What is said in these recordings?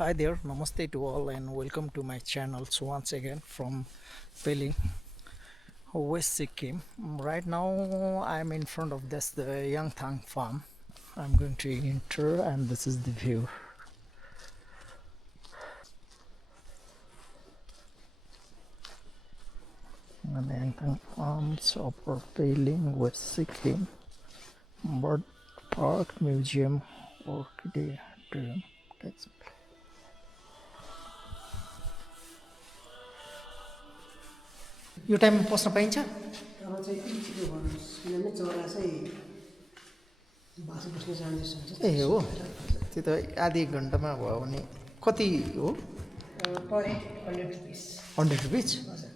Hi there, namaste to all, and welcome to my channel. So once again from Pelling, West Sikkim. Right now I'm in front of this the Yangthang Farm. I'm going to enter, and this is the view. And Yangthang Farms of Pelling, West Sikkim. Bird Park, Museum, Orchidarium. That's यो टाइममा पस्न पाइन्छ? अब चाहिँ यति छिटो भन्नुहोस् किनभने चरा चाहिँ बाँस बस्न जाँदैछ ए हो त्यो त आधी एक घन्टामा भयो भने कति हो? पर हेड 100 रुपिस 100 रुपिस? हजुर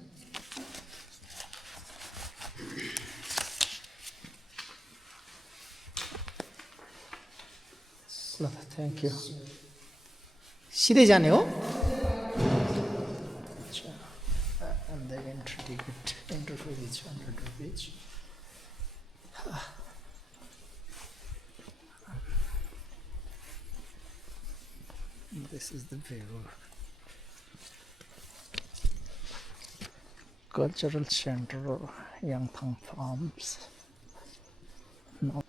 ल थ्याङ्क यू। सिधै जाने हो? And the entry ticket, entry fee is 100 rupees. This is the view. Cultural Center, Yangthang Farms. No.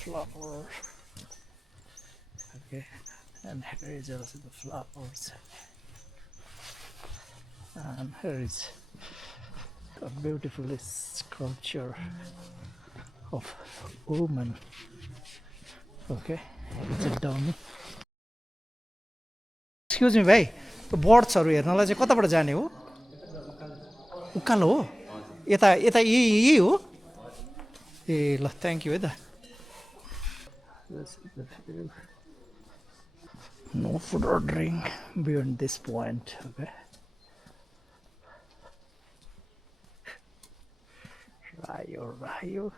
Flower. Okay, and here is also the flowers. And here is a beautiful sculpture of woman. Okay, it's a dummy. Excuse me, भाइ, बर्ड्सहरू हेर्नलाई चाहिँ कताबाट जाने हो? उकालो हो? यता यता यही हो? ए ल थ्याङ्क यू है त। No food or drink beyond this point. Okay. Rayo.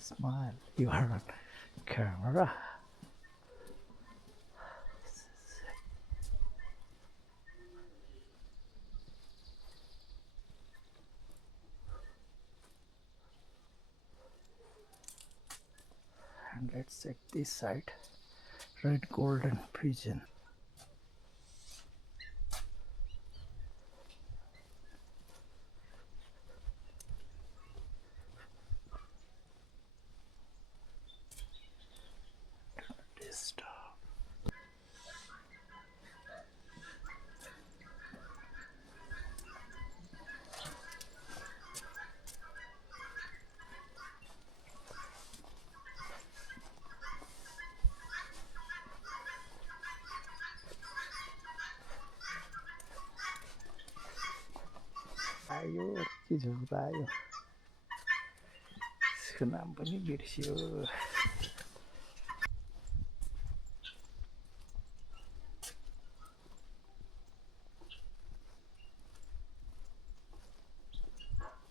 Smile. You are on camera. And let's check this side. Red golden pigeon. This stuff. आयो के झुक्दा आयो यसको नाम पनि बिर्सियो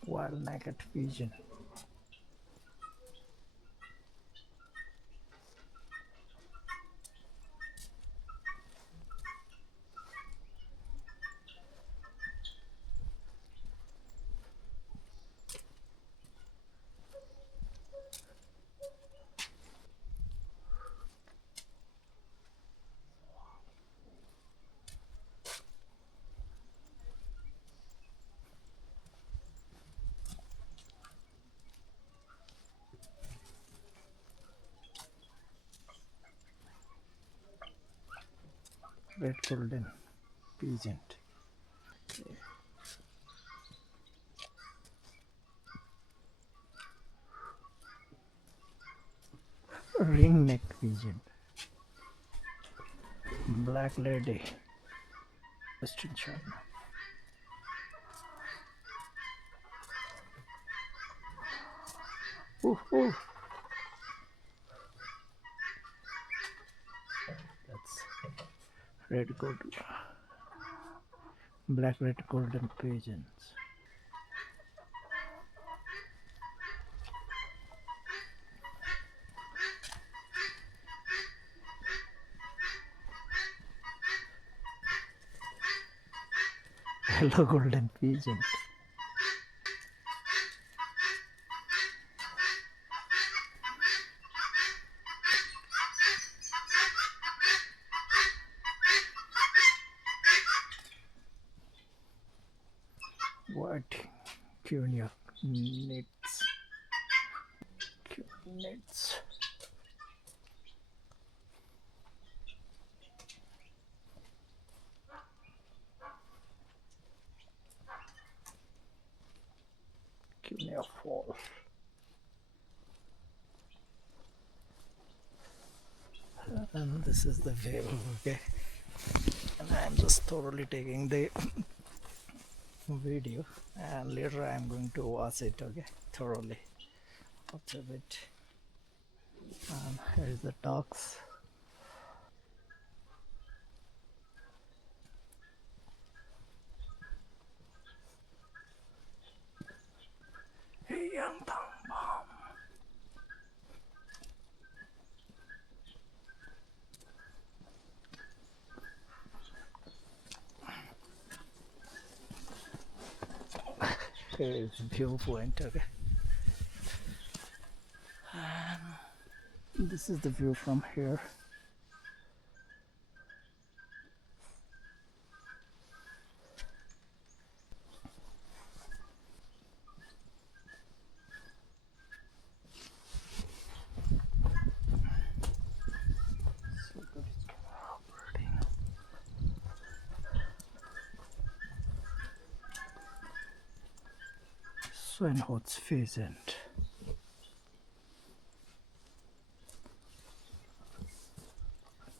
wild naked pigeon. Red golden pigeon. Ring-neck pigeon. Black lady. Western China. Ooh. That's black red golden pigeons. Yellow golden pigeon. What Cunha needs. Needs. Cunha Fall. And this is the view, okay? And I'm just thoroughly taking the video, and later I'm going to watch it, okay? Thoroughly. Observe it. And here's the dogs. Yangthang Farm. Here is viewpoint, okay? This is the view from here. So good it's operating. Swanhood's pheasant.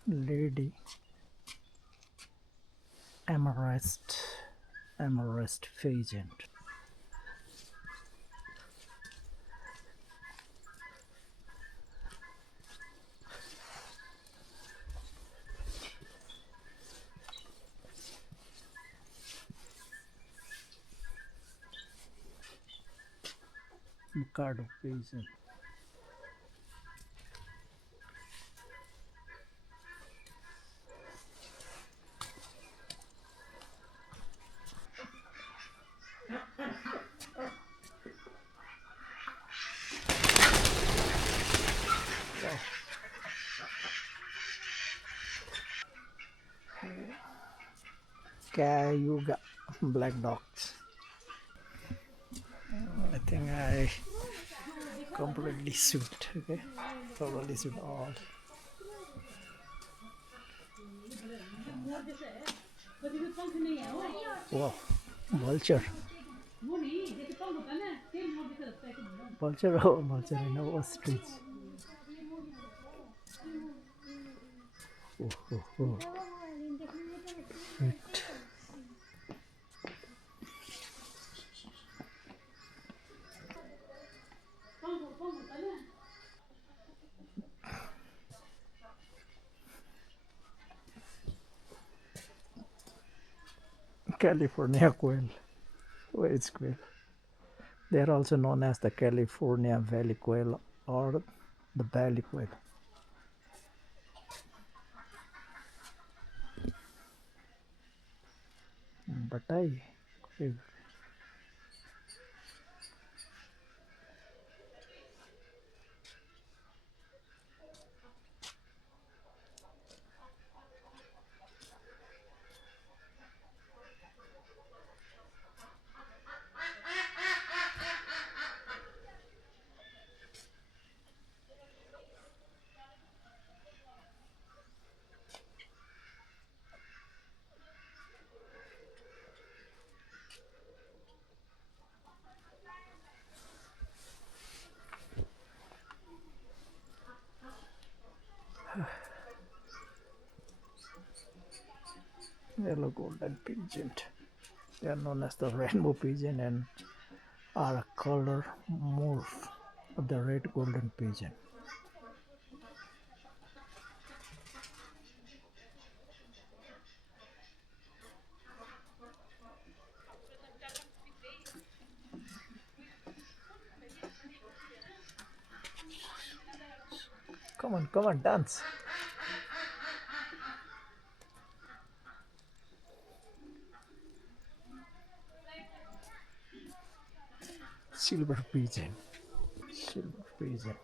Lady Amarest pheasant. Mikado pheasant. Cayuga black dogs. I think I completely suit, okay? Totally suit all. Wow, vulture. Vulture, oh, vulture in our streets. Oh, oh, oh. Wait. California quail. Where is quail? They are also known as the California valley quail or the valley quail. But yellow golden pigeon. They are known as the rainbow pigeon and are a color morph of the red golden pigeon. Come on, dance. Silver pigeon. Silver pigeon.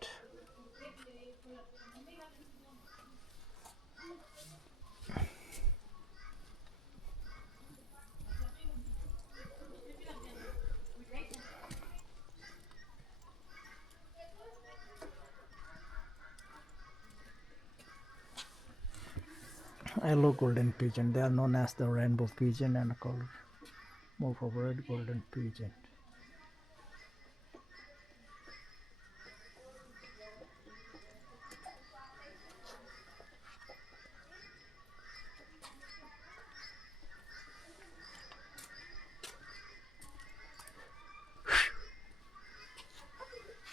yellow golden pigeon. They are known as the rainbow pigeon and called more of red golden pigeon.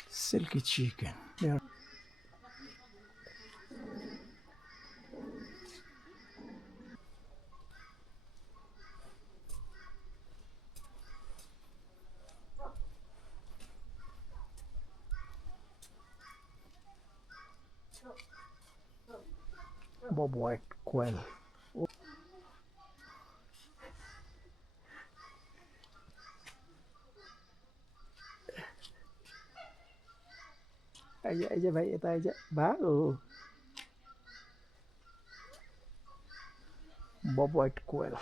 Silky chicken. They are bob white quail. Aja baik itu aja baru bob white quail.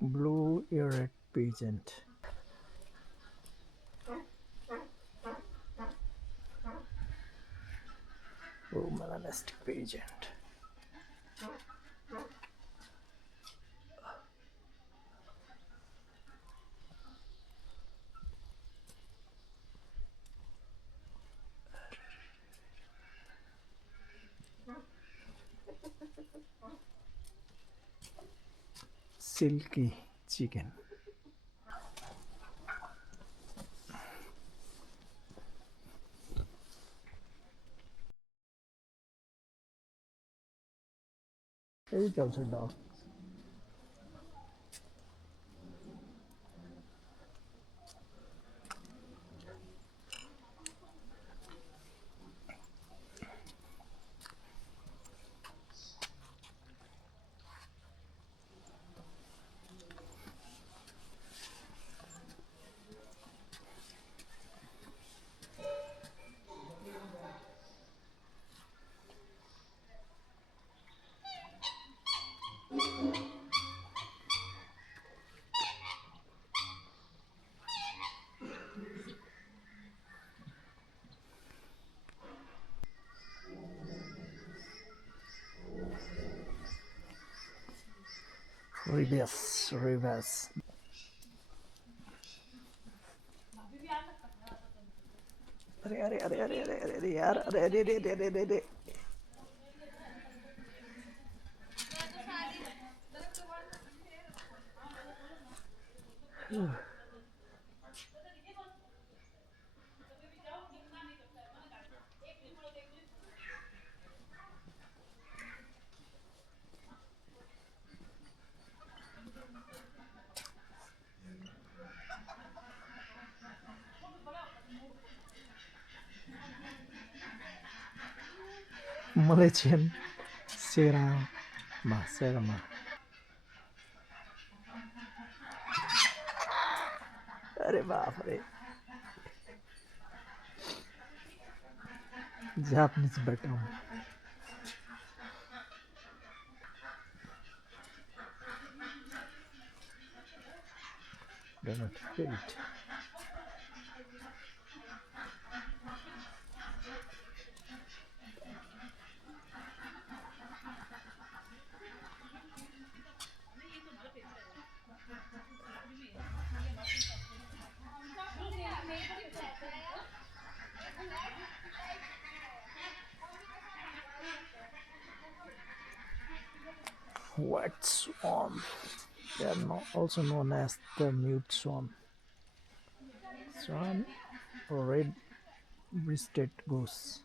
Blue-eared pigeon. Oh, melanistic pigeon. Silky chicken. It's also dog. Rivers. Malaysian Serama. अरे बाप रे Japanese better. They're not fit. White swan. They are also known as the mute swan. Swan or red-breasted goose.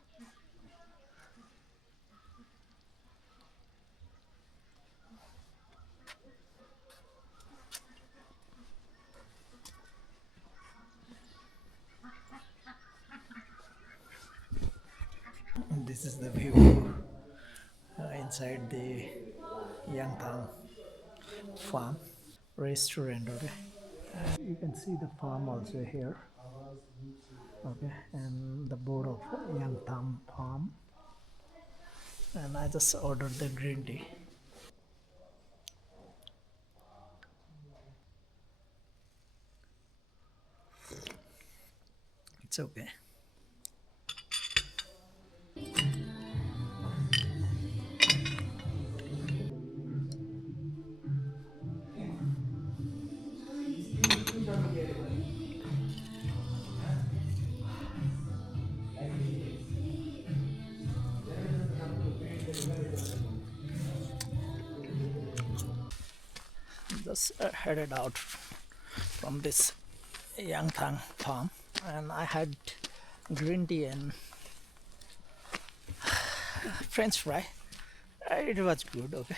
This is the view inside the Yangthang Farm restaurant. Okay, you can see the farm also here. Okay, and the board of Yangthang Farm. and I just ordered the green tea. It's okay. Just headed out from this Yangthang farm, and I had green tea and French fry. It was good. Okay,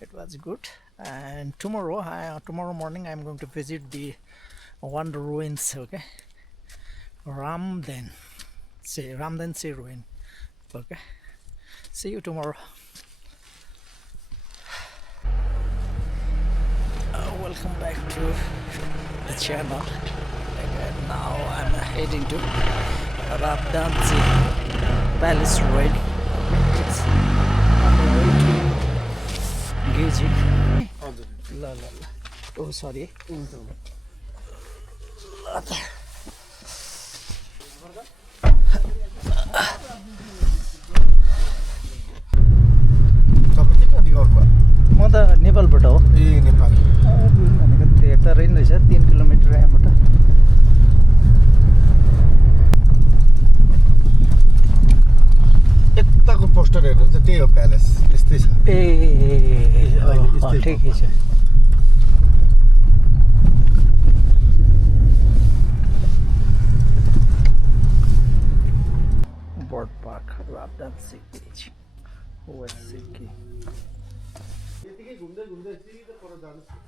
it was good. And tomorrow morning, I'm going to visit the Wonder Ruins. Okay, Rabdentse Ruin. Okay, see you tomorrow. Welcome back to the channel. And now I'm heading to Rabdentse Palace Ruin. It's on the way to Gizig. La la la. Oh, sorry. म त नेपालबाट हो नेपाल भनेको यता रहेन रहेछ 3 kilometre यहाँबाट यताको पोस्टर हेर्नु त त्यही हो प्यालेस यस्तै छ ठिकै छ bird park Rabdentse valley west Sikkim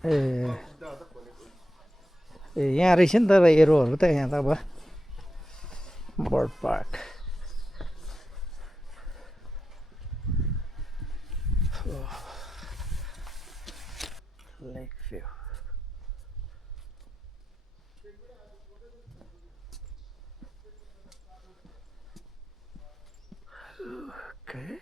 ए यहाँ रहेछ नि त एरोहरू त यहाँ त अब bird park lake view. Okay.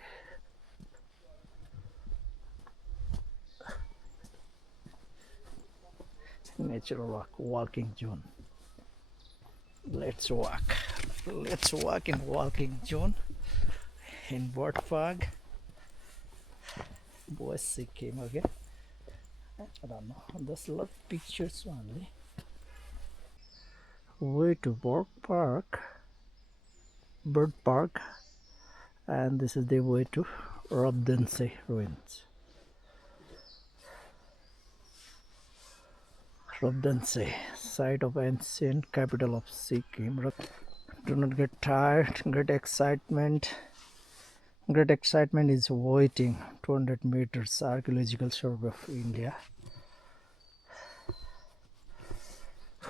Natural walking zone. Let's walk in walking zone in Bird Park, West Sikkim. Okay, I don't know, there's a lot of pictures only. Way to Bird Park, and this is the way to Rabdentse Ruins. Rabdentse, site of ancient capital of Sikkim. Do not get tired. Great excitement is waiting. 200 meters archaeological survey of India.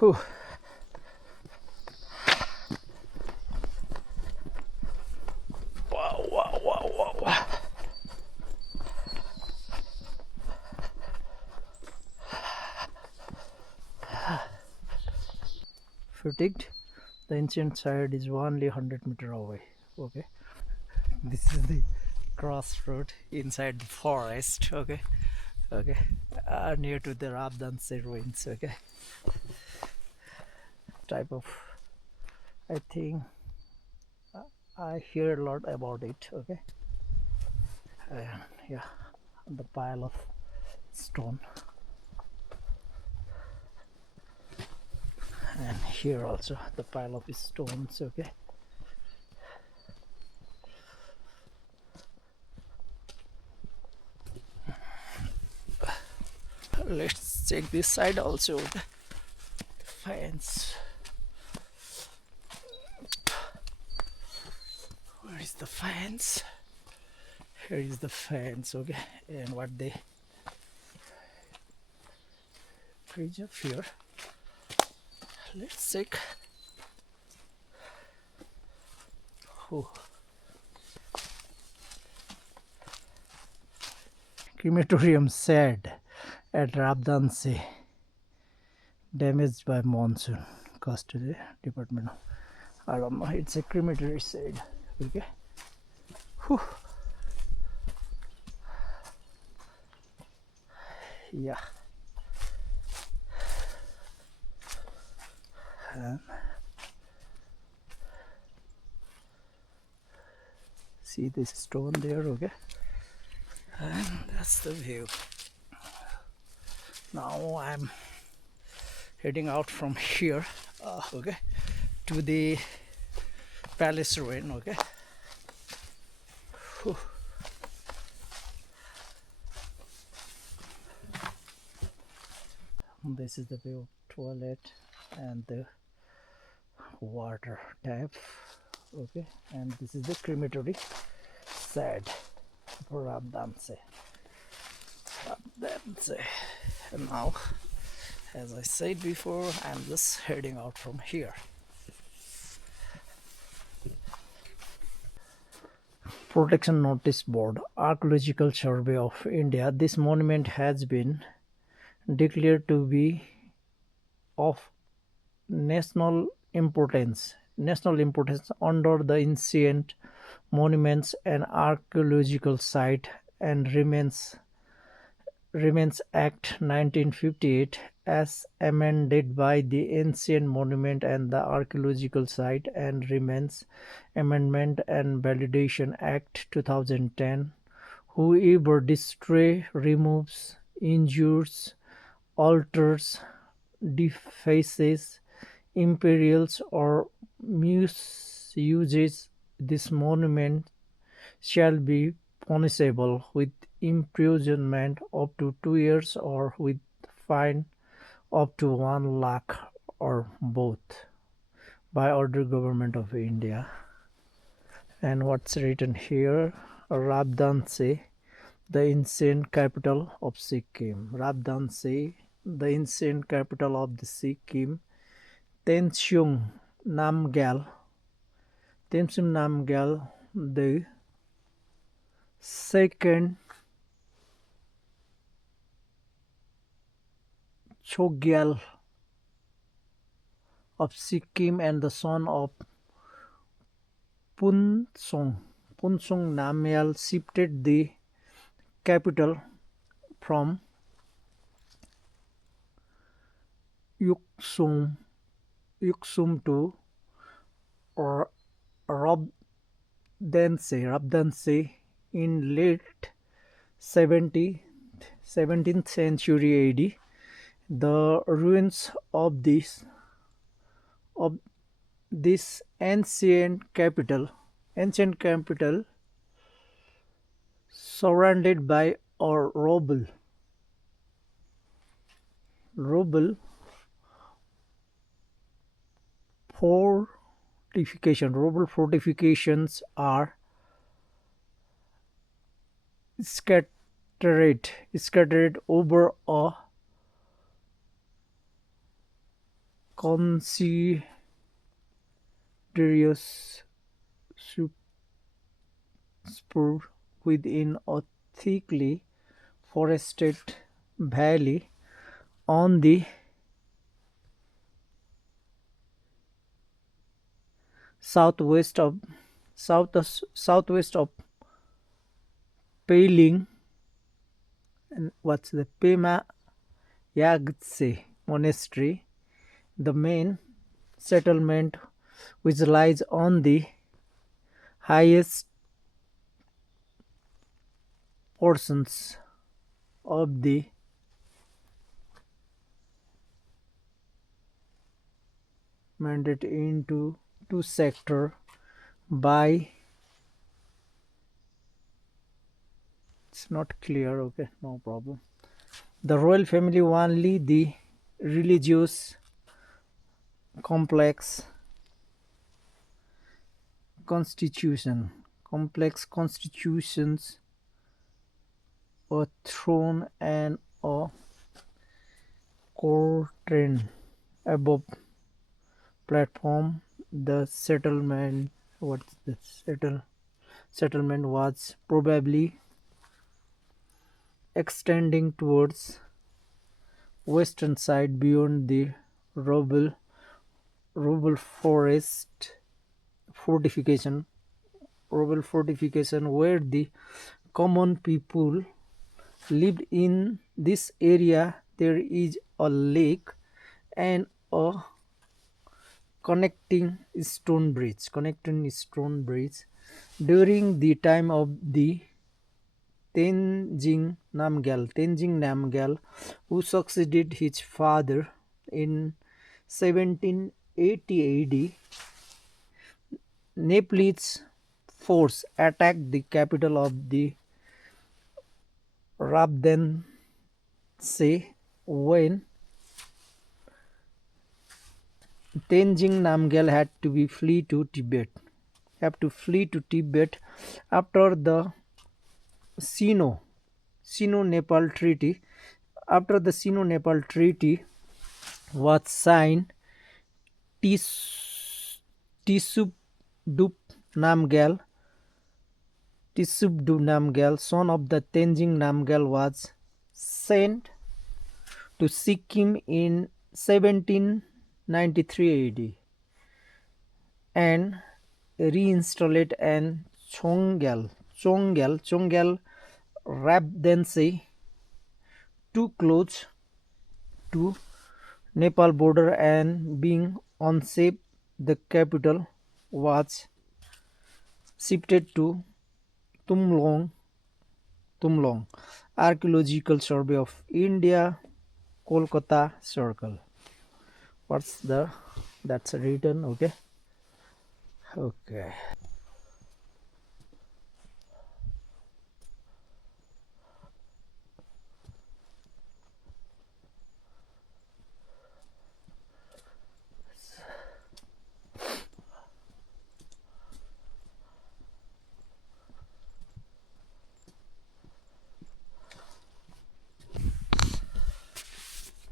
Whew. Wow. Fatigued? The ancient site is only 100 meters away. Okay, this is the crossroad inside the forest. Okay, near to the Rabdentse Ruins. Okay, type of, I think I hear a lot about it. Okay, and yeah, the pile of stone. And here also the pile of stones. Okay, let's check this side also. The fence, where is the fence? Here is the fence. Okay, and what they preserve here, let's check. Crematorium said at Rabdentse, damaged by monsoon, cost to the department. I don't know, it's a crematory said. Okay. Whew. Yeah. See this stone there, okay? And that's the view. Now I'm heading out from here, okay, to the palace ruin, okay? Whew. This is the view of toilet and the water tap, okay, and this is the crematory side for Rabdentse. And now, as I said before, I'm just heading out from here. Protection Notice Board, Archaeological Survey of India. This monument has been declared to be of national importance under the Ancient Monuments and Archaeological Site and Remains Act 1958 as amended by the Ancient Monument and the Archaeological Site and Remains Amendment and Validation Act 2010. Whoever destroys, removes, injures, alters, defaces, imperils, or misuses this monument shall be punishable with imprisonment up to 2 years or with fine up to 1 lakh or both by order Government of India. And what's written here? Rabdentse, the ancient capital of Sikkim. Rabdentse, the ancient capital of the Sikkim. Tensyung Namgyal, the second Chogyal of Sikkim and the son of Punsung. Punsung Namgyal shifted the capital from Yuksum to Rabdentse in late 17th century AD. The ruins of this ancient capital, surrounded by a rubble fortifications are scattered over a considerous spur within a thickly forested valley on the southwest of Pelling. And what's the Pema Yagtse Monastery, the main settlement which lies on the highest portions of the mandate into two sector by, it's not clear, okay, no problem. The royal family only the religious complex constitutions, a throne and a curtain above platform. The settlement was probably extending towards western side beyond the rubble forest fortification where the common people lived in this area there is a lake and a connecting stone bridge during the time of the Tenzing Namgyal, who succeeded his father in 1780 AD. Nepalese force attacked the capital of the Rabdentse when Tenzing Namgyal had to flee to Tibet after the Sino-Nepal Treaty. After the Sino-Nepal Treaty was signed, Tisubdup Namgyal, son of the Tenzing Namgyal, was sent to Sikkim in 1793 AD and reinstalled in Chongyal, Rabdentse, too close to Nepal border and being unsafe. The capital was shifted to Tumlong, Archaeological Survey of India, Kolkata Circle. That's written, okay.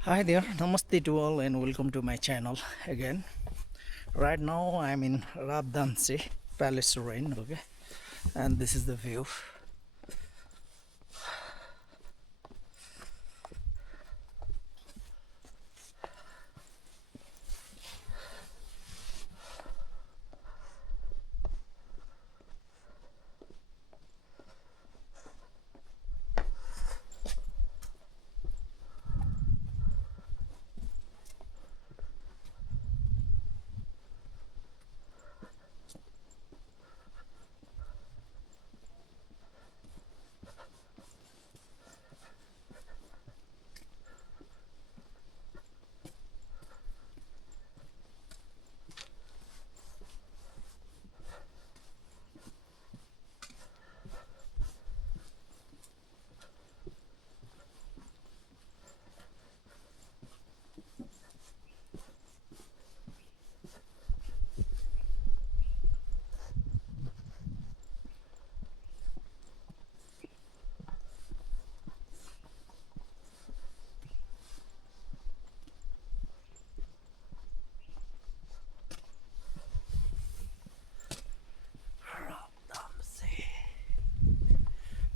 Hi there, namaste to all and welcome to my channel again. Right now I'm in Rabdentse Palace Ruins, okay, and this is the view.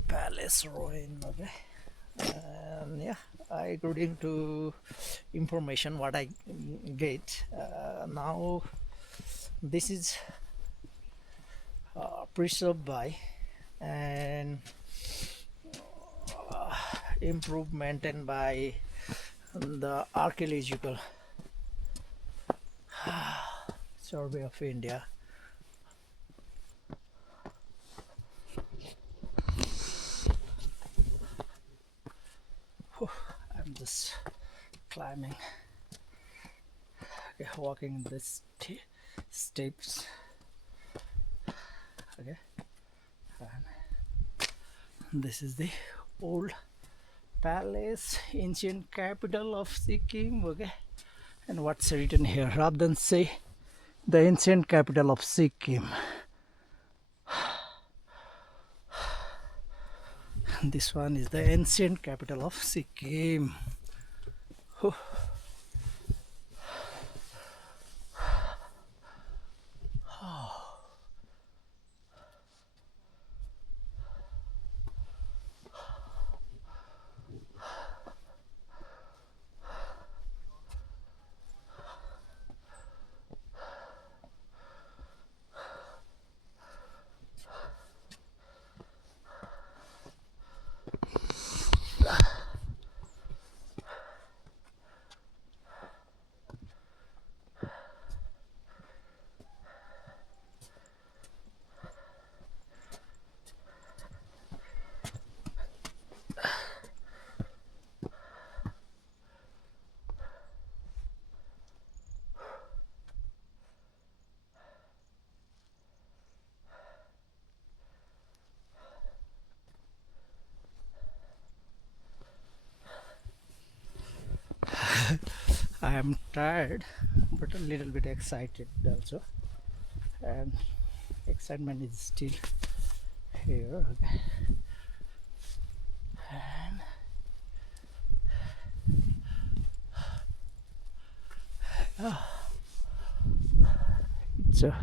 Palace Ruin, okay. And yeah, according to information what I get, now this is preserved by and improved, maintained by the Archaeological Survey of India. I'm just climbing, okay, walking these steps, okay, and this is the old palace, ancient capital of Sikkim, okay. And what's written here? Rabdentse, the ancient capital of Sikkim. This one is the ancient capital of Sikkim. I am tired but a little bit excited also, and excitement is still here. Okay. It's a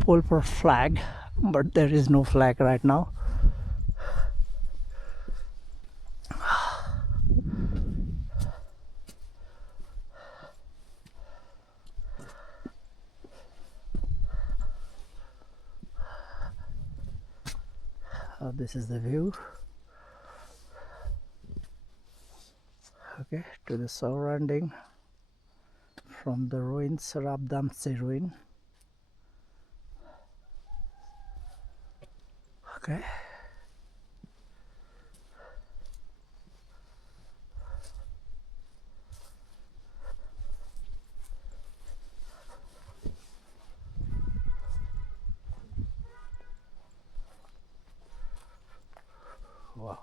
pull for flag, but there is no flag right now. This is the view. Okay, to the surrounding from the ruins, Rabdentse Ruin. Okay. Wow.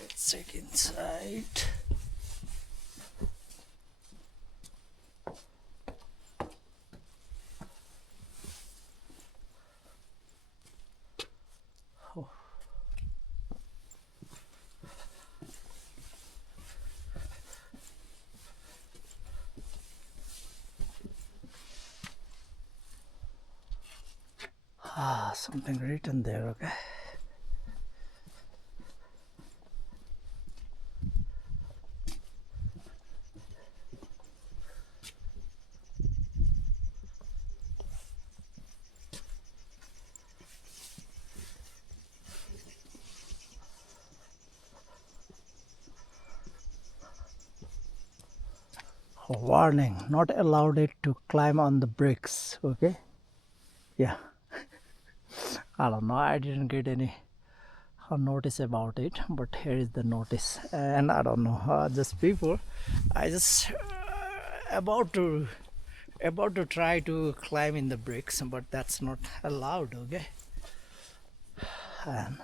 Let's check inside. Oh. Something written there. Okay. Warning, not allowed it to climb on the bricks. Okay. Yeah. I don't know, I didn't get any notice about it, but here is the notice. And I don't know, just people, I just about to try to climb in the bricks, but that's not allowed. Okay. And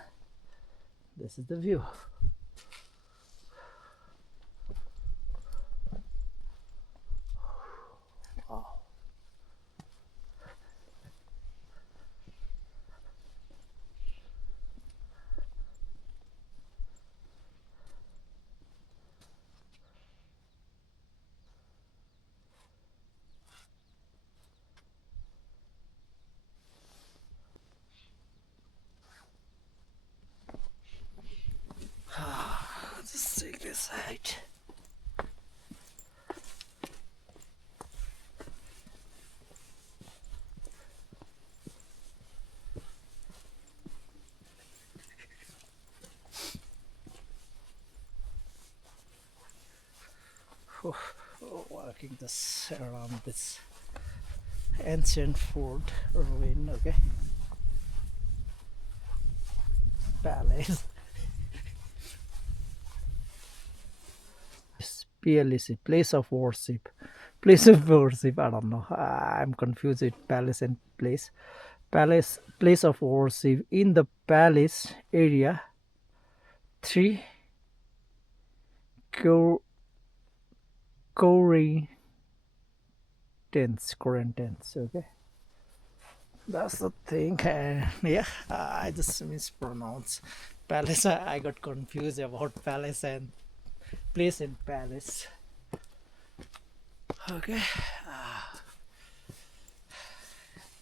this is the view. Wow. Just take this side. Walking this around this ancient fort ruin. Okay. Palace. PLEC, place of worship. Place of worship, I don't know. I'm confused with palace and place. Palace, place of worship. In the palace area, three quarantines. Quarantines. Okay. That's the thing. Yeah, I just mispronounced palace. I got confused about palace and place in palace. Okay.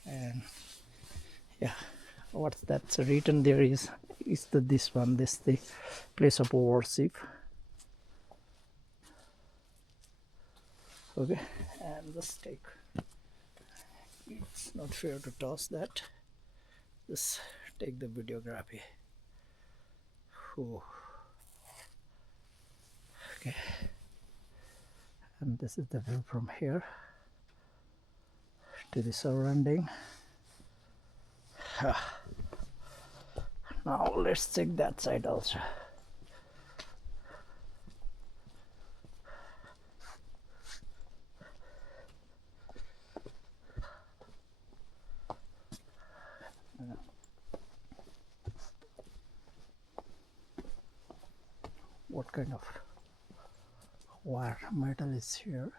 And yeah, what's that written there is this one, this the place of worship. Okay. And just take, it's not fair to toss that, just take the videography. Ooh. Okay. And this is the view from here to the surrounding. Now let's check that side also. what kind of wire metal is here.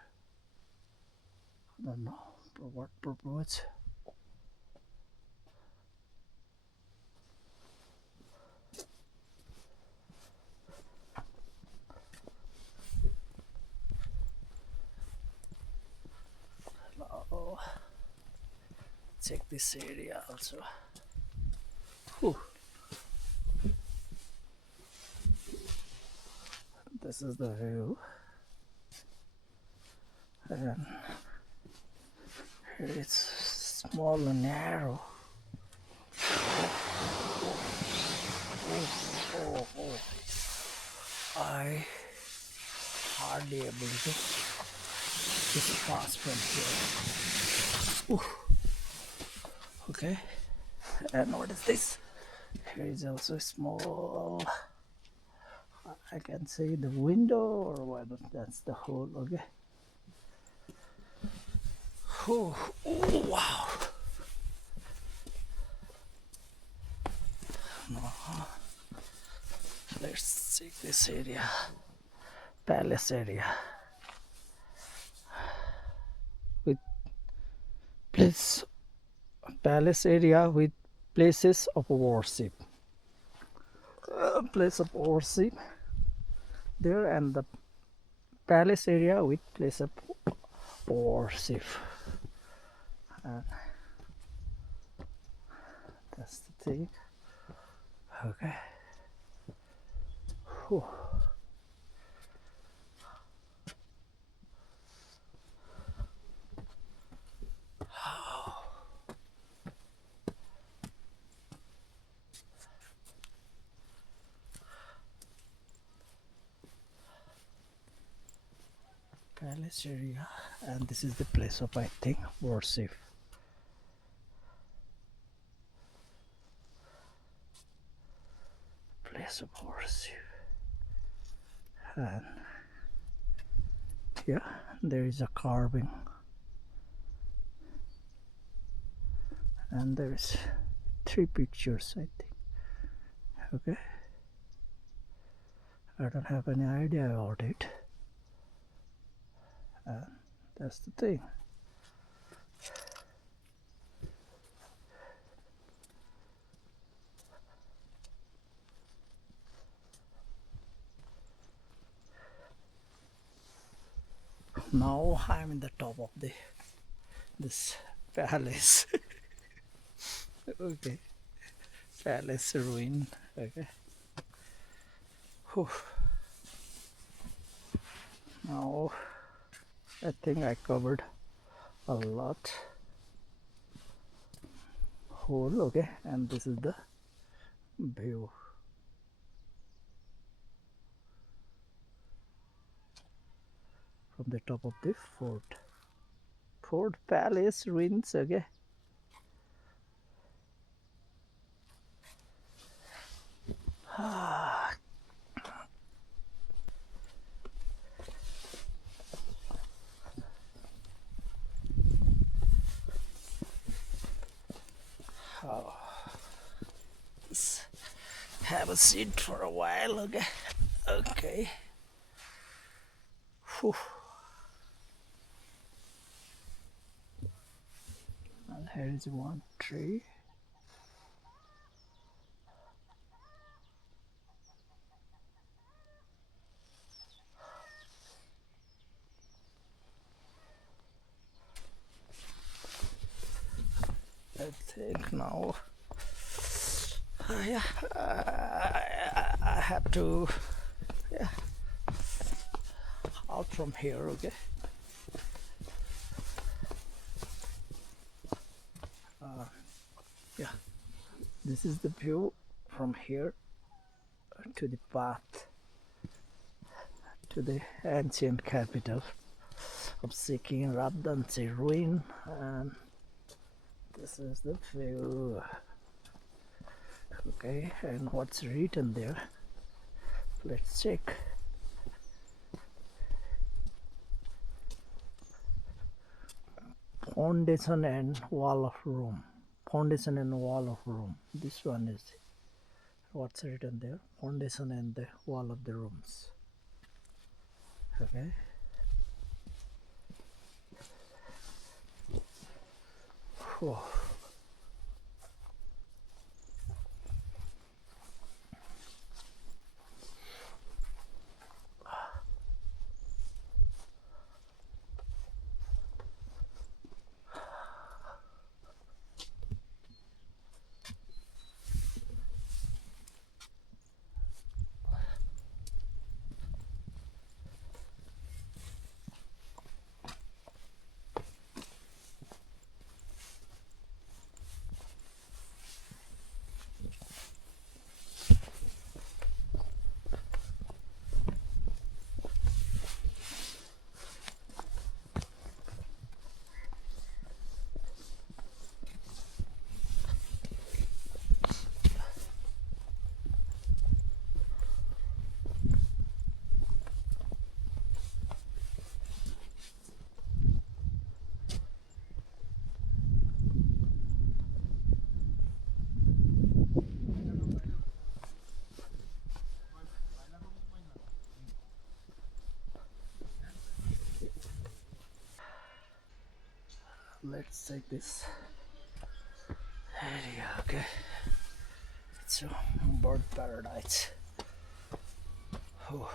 I don't know for what purpose. Oh, check this area also. Whew. This is the view, and here it's small and narrow. Oh. I hardly able to just pass from here. Ooh. Okay, and what is this? Here is also small. I can see the window or what? That's the hole. Okay. Oh, wow. Let's check this area. Palace area. With palace area with places of worship. Place of worship there, and the palace area with place of worship. That's the thing. Okay. Whew. Palace area, and this is the place of, I think, worship. Place of worship. And yeah, there is a carving, and there is 3 pictures, I think. Okay, I don't have any idea about it. That's the thing. Now I'm in the top of this palace. Okay, palace ruin. Okay. Whew. Now I think I covered a lot whole. Okay, and this is the view. From the top of the Fort Palace Ruins. Okay. Let's have a seat for a while. Okay. Okay. Whew. And here is one tree. I think now yeah, I have to out from here. Okay. Yeah, this is the view from here to the path to the ancient capital of Sikkim, Rabdentse Ruins, and this is the view. Okay, and what's written there? Let's check. Foundation and wall of room. Foundation and wall of room. This one is what's written there: foundation and the wall of the rooms. Okay. Whew. Let's take this area. Okay, it's a bird paradise. Oh.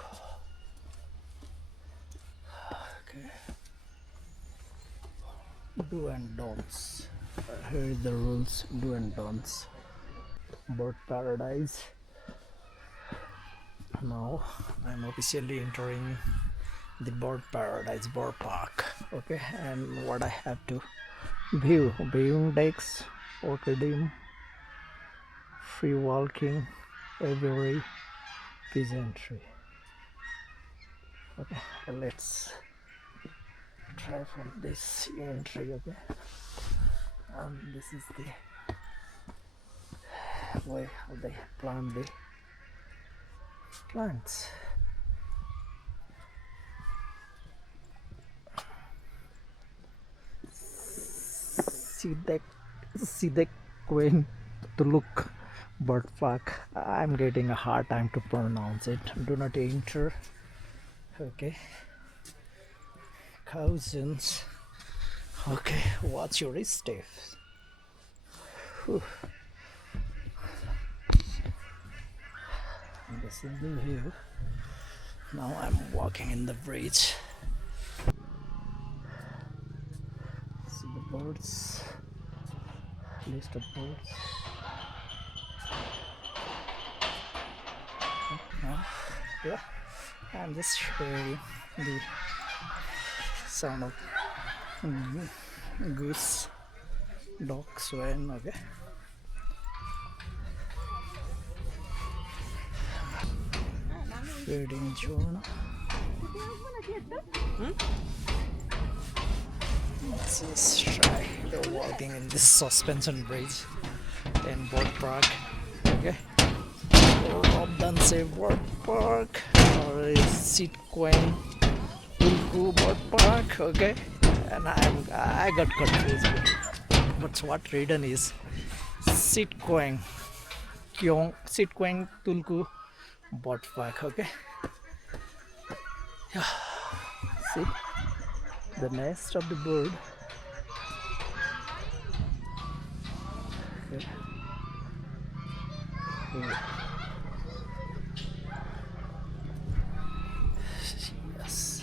Okay, do and don'ts. Here are the rules: do and don'ts. Bird paradise. Now I'm officially entering the bird paradise, bird park. Okay, and what I have to view: viewing decks, orchidum, free walking, aviary, pheasantry. Okay, let's try from this entry. Okay, this is the way how they plant the plants. Sidkeong Bird Park. I'm getting a hard time to pronounce it. Do not enter. Okay. Cousins. Okay. What's your steps? Whew. This is the view. Now I'm walking in the bridge. See the birds. List of birds. Yeah, I'm just hearing the sound of goose, dog, swan. Okay. Birding zone. Let's just try walking in this suspension bridge in Bird Park. Okay. Rabdentse Bird Park or Sidkeong Bird Park. Okay. And I got confused. But what written is Sidkeong Bird Park. Okay. Yeah. See the nest of the bird. Okay. Yes.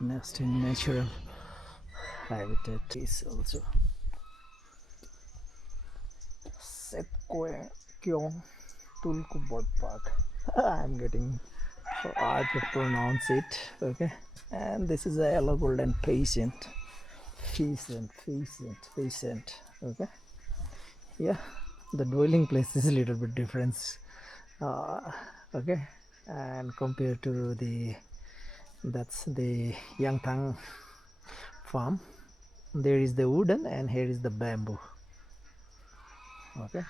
Nest in natural habitat is also Sikkim Bird Park. I'm getting hard to pronounce it. Okay, and this is a yellow golden pheasant. Okay, yeah, the dwelling place is a little bit different. Okay, and compared to the that's the Yangthang Farm There is the wooden and here is the bamboo. Okay.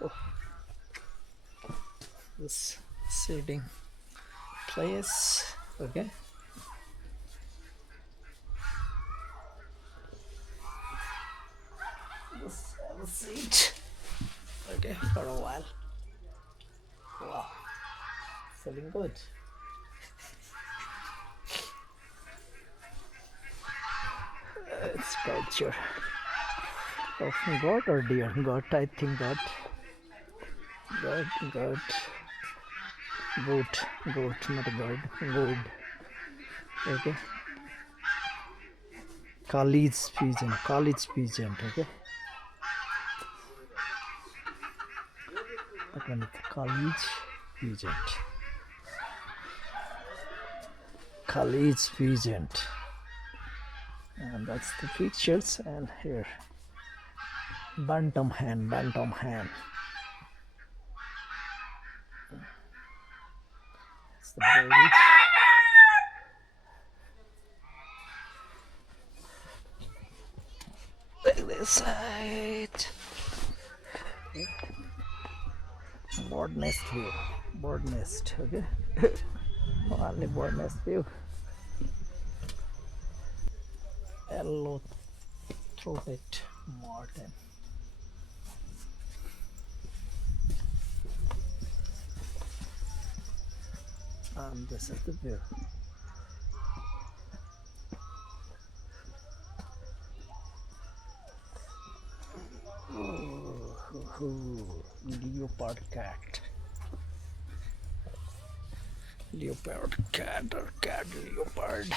Oh, this sitting place. Okay. Let's have a seat. Okay, for a while. Wow, feeling good. It's culture of goat or deer? Goat, I think goat. Goat, not a bird. Goat. Okay. College pigeon. Okay. That one is the college pigeon. And that's the pictures. And here, bantam hen. It's the baby. Like this side. Bird nest view. Okay. Only bird nest view. Yellow throated martin. And this is the view. Leopard cat or cat leopard.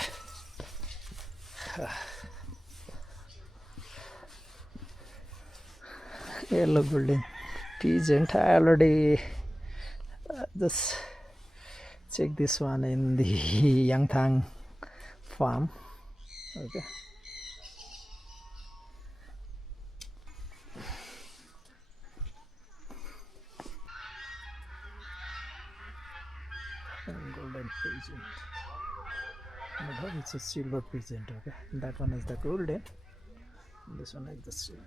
Yellow golden pigeon. I already just check this one in the Yangthang Farm. Okay. And golden pigeon. No, it's a silver pigeon. Okay, that one is the golden. This one is the silver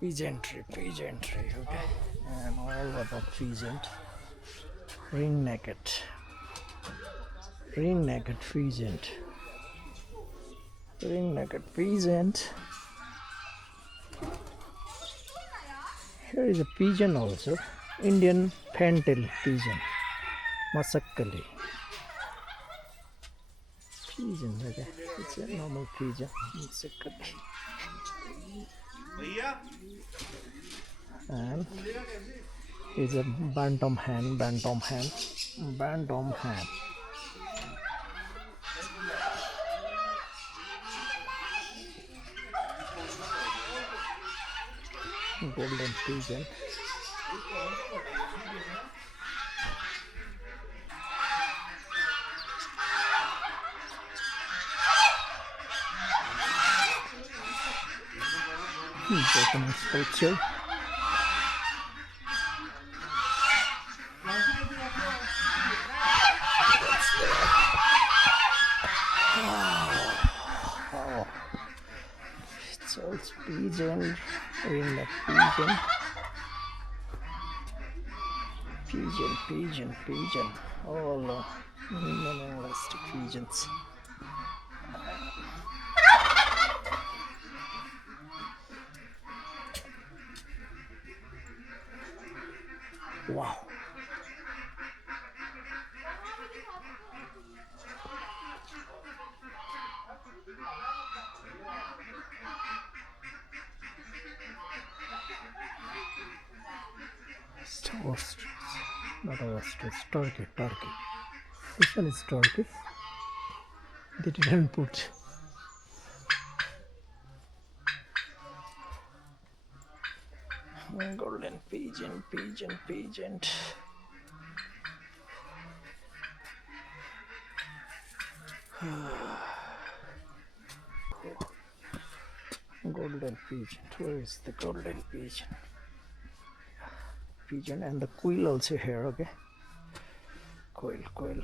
pigeon. Pheasantry. Okay, and all about pheasant. Ring-necked pheasant. Here is a pigeon also. Indian fantail pigeon. Masakali. Pigeon, okay. It's a normal pigeon. Masakali. And is a bantam hen. Golden pigeon. Japanese culture. So it's pigeon, ring-neck pigeon. All minimalistic pigeons. Wow. Ostrich, not ostrich, turkey. This one is turkey. They didn't put. Golden pigeon. Golden Golden pigeon. Where is the golden pigeon? Pigeon and the quail also here. Okay. Quail.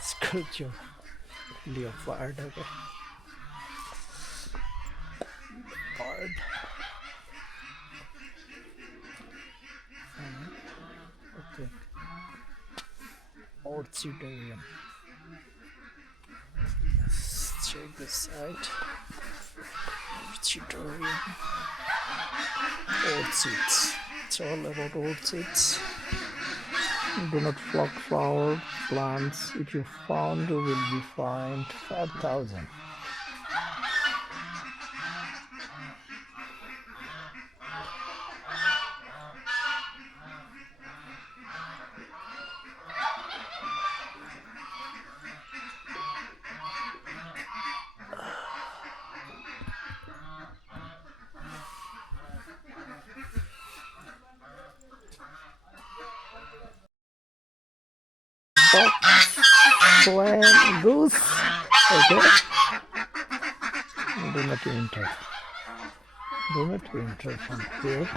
Sculpture. Leopard. Okay. Bird. Okay. Orchidarium. Let's check this side. Orchidarium. Orchids. It's all about orchids. Do not pluck flower plants. If you found, you will be fined 5,000. Duck, swan, goose. Okay. Do not enter. Do not enter from here.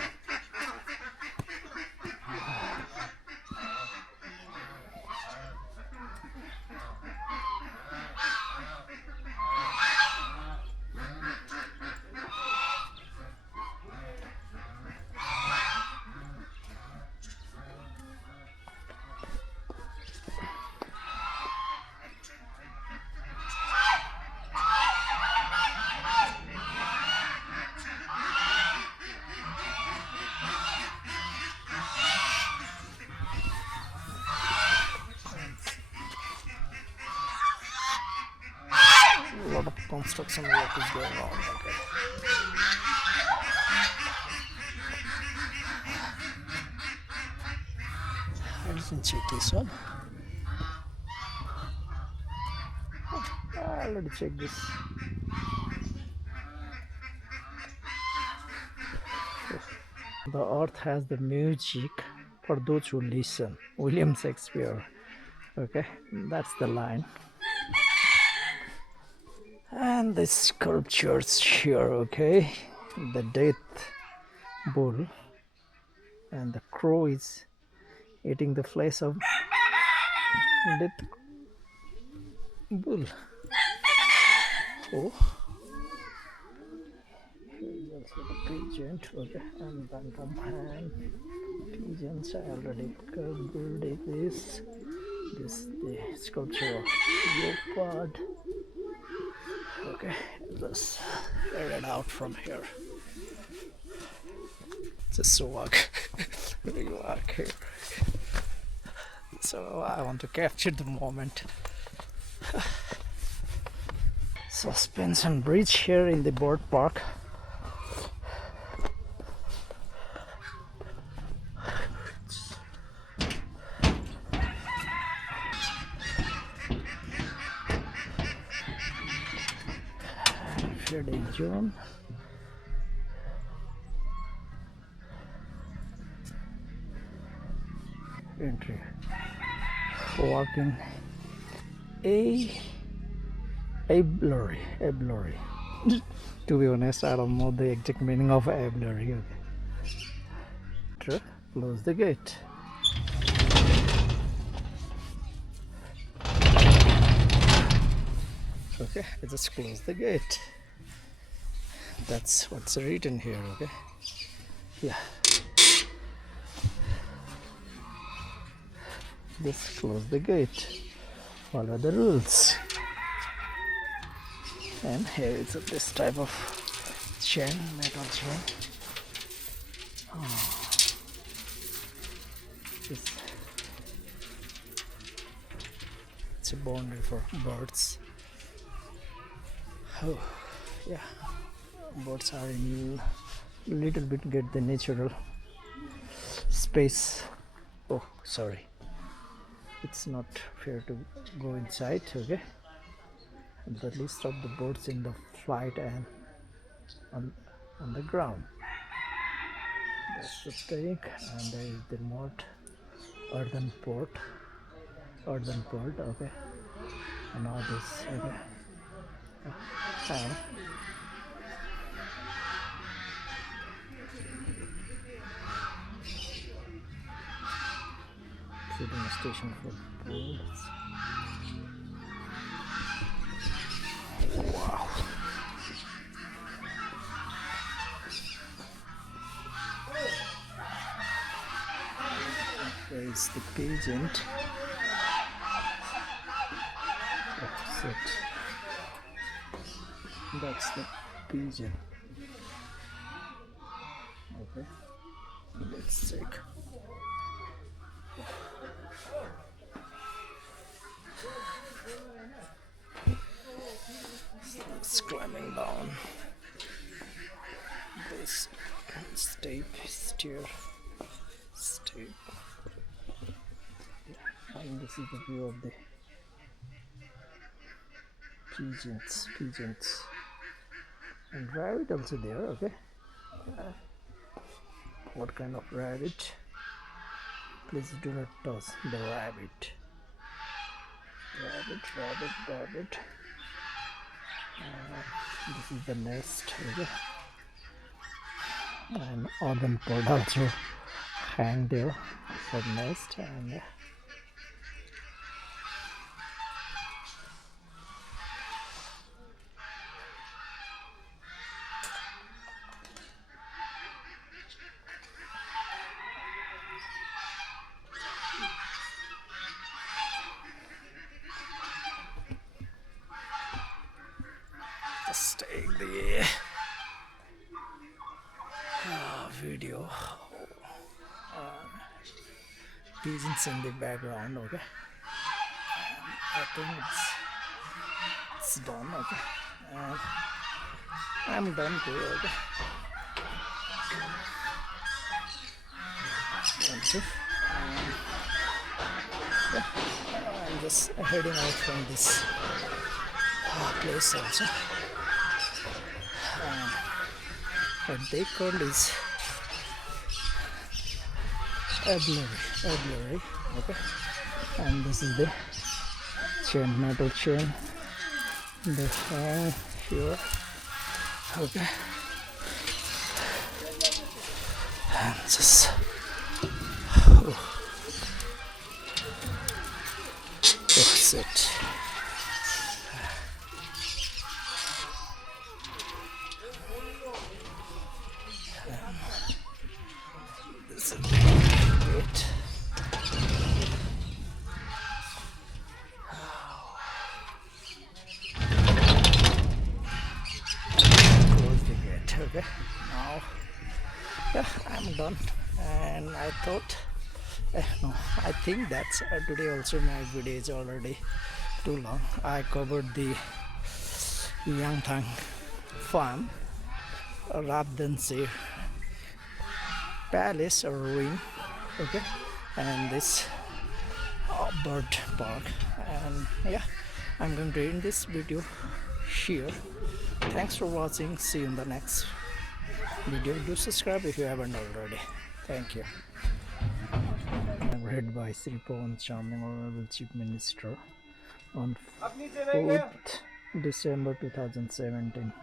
A lot of construction work is going on. Okay. I didn't check this one. I already checked this. The earth has the music for those who listen. William Shakespeare. Okay, that's the line. And the sculptures here, okay. The death bull and the crow is eating the flesh of death bull. Oh, here is also the pigeon, okay, and bantam hand. Pigeons I already covered this. This the sculpture of leopard. Okay, let's get it out from here. Just walk, walk here. So I want to capture the moment. Suspension bridge here in the bird park. Shading zone. Entry. Walking ablary. To be honest, I don't know the exact meaning of ablary. Okay. Close the gate. Okay, I just close the gate. That's what's written here. Okay. Yeah. Just close the gate. Follow the rules. And here is this type of chain, metal chain. Oh. It's a boundary for birds. Oh, yeah. Birds are in little bit get the natural space. Oh, sorry. It's not fair to go inside, okay? The list of the birds in the flight and on the ground. That's the stake, and there is the moat, earthen pot, okay, and all this, okay. And sitting station for birds. Wow. There is the pageant. That's it. That's the pigeon. Okay, let's check. It's climbing down this steep stair. And this is the view of the pigeons, and rabbit also there. Okay, what kind of rabbit? Please do not toss the rabbit. Rabbit. This is the nest. Okay, and autumn bird also hang there for nest. And just take the video. Pigeons in the background. Okay, I think it's done. Okay, and I'm done too. Okay, thank you. Yeah, I'm just heading out from this place also. What they call is aviary. Okay, and this is the chain, metal chain. They hang here. Okay, and just that's it. This is it. Close the gate. Okay, now yeah, I'm done. And I thought no, I think that's today also my video is already too long. I covered the Yangthang Farm, Rabdentse Palace Ruin, okay, and this bird park. And yeah, I'm going to end this video here. Thanks for watching. See you in the next video. Do subscribe if you haven't already. Thank you. I'm read by Sikkim Charming Honorable Chief Minister on 4th December 2017.